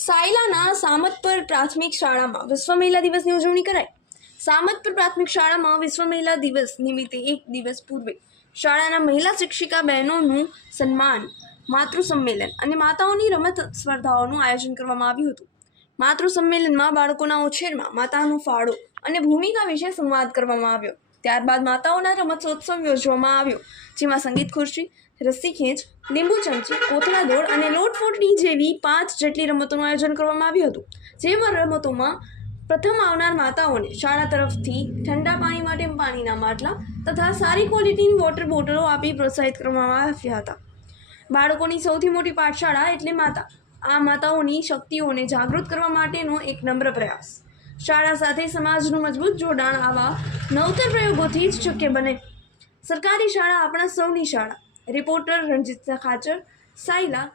સાયલાના સામતપર પ્રાથમિક શાળામાં વિશ્વ મહિલા દિવસની ઉજવણી કરાઈ. સામતપર પ્રાથમિક શાળામાં વિશ્વ મહિલા દિવસ નિમિત્તે એક દિવસ પૂર્વે શાળાના મહિલા શિક્ષિકા બહેનોનું સન્માન માતૃ સંમેલન અને માતાઓની રમત સ્પર્ધાઓનું આયોજન કરવામાં આવ્યું હતું. માતૃ સંમેલનમાં બાળકોના ઉછેરમાં માતાનો ફાળો અને ભૂમિકા વિશે સંવાદ કરવામાં આવ્યો. ત્યારબાદ માતાઓના રમતોત્સવ યોજવામાં આવ્યો, જેમાં સંગીત ખુરશી, રસ્સી ખેંચ, લીંબુ ચમચી, કોથળા દોડ અને લોટફોટની જેવી પાંચ જેટલી રમતોનું આયોજન કરવામાં આવ્યું હતું. જેમાં રમતોમાં પ્રથમ આવનાર માતાઓને શાળા તરફથી ઠંડા પાણી માટે પાણીના માટલા તથા સારી ક્વોલિટીની વોટર બોટલો આપી પ્રોત્સાહિત કરવામાં આવ્યા હતા. બાળકોની સૌથી મોટી પાઠશાળા એટલે માતા. આ માતાઓની શક્તિઓને જાગૃત કરવા માટેનો એક નમ્ર પ્રયાસ. શાળા સાથે સમાજનું મજબૂત જોડાણ આવા નવતર પ્રયોગોથી જ શક્ય બને. સરકારી શાળા આપણા સૌની શાળા. રિપોર્ટર રણજીત ખાચર, સાયલા